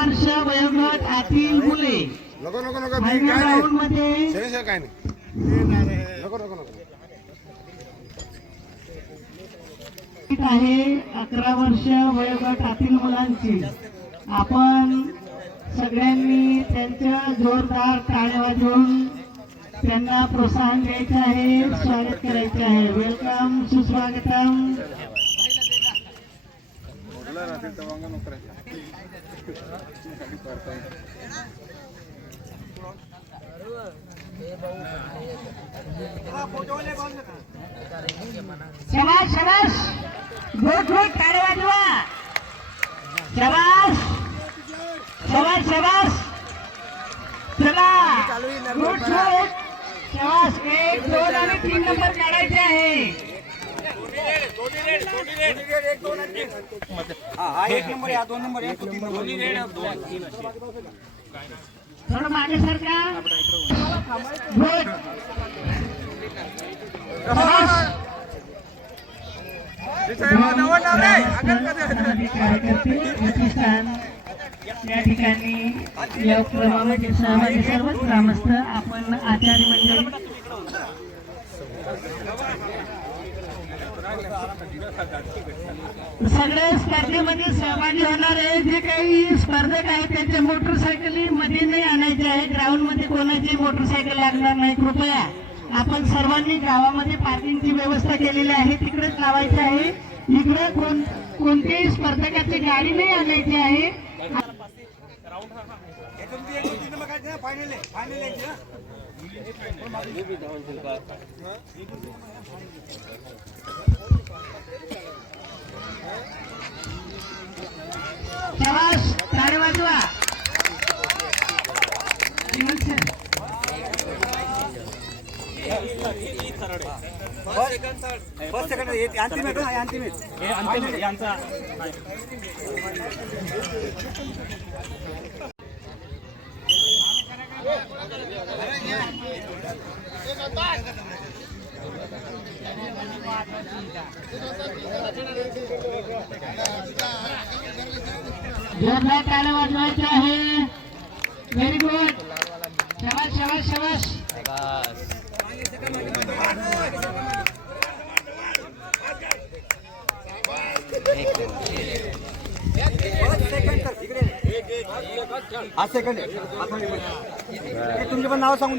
वर्ष वयोगट आतील मुले नको नको नको फायनल राऊंड मध्ये काय नाही नको नको नको आहे 11 वर्ष वयोगट आतील मुलांची. आपण सगळ्यांनी त्यांच्या जोरदार टाळ्या वाजवून त्यांना प्रोत्साहन द्यायचं आहे, स्वागत करायचं आहे. वेलकम, सुस्वागतम. शाबाश शाबाश, गुड गुड, टाळ्या वाजवा. शाबाश शाबाश शाबाश, चला गुड शॉट. शाबाश, 1 2 आणि 3 नंबर काढायचे आहे. हा 1 नंबर या 2 नंबर या 3 नंबर थोडं मागे सरका. गुड. कार्यकर्ते प्रतिष्ठान या ठिकाणी या उपक्रमामध्ये सहभागी सर्वच ग्रामस्थ, आपण आचार्य मंडळी सगळे स्पर्धेमध्ये सहभागी होणारे जे काही स्पर्धक आहेत त्यांच्या मोटरसायकली मध्ये नाही आणायचे आहे. ग्राउंड मध्ये कोणाची मोटरसायकल लागणार नाही. कृपया आपण सर्वांनी गावामध्ये पार्किंगची व्यवस्था केलेली आहे, तिकडेच लावायची आहे. इकडे कोणत्याही स्पर्धकाची गाडी नाही आणायची आहे. शाबाश, टाळ्या वाजवा. फर्स्ट सेकंड अंतिम आहे अंतिम आहे यांचा जोरदार टाळ्या वाजवायच्या आहे. Very good. शाबाश शाबाश शाबाश. हा सेकंड तुमचे पण नाव सांगून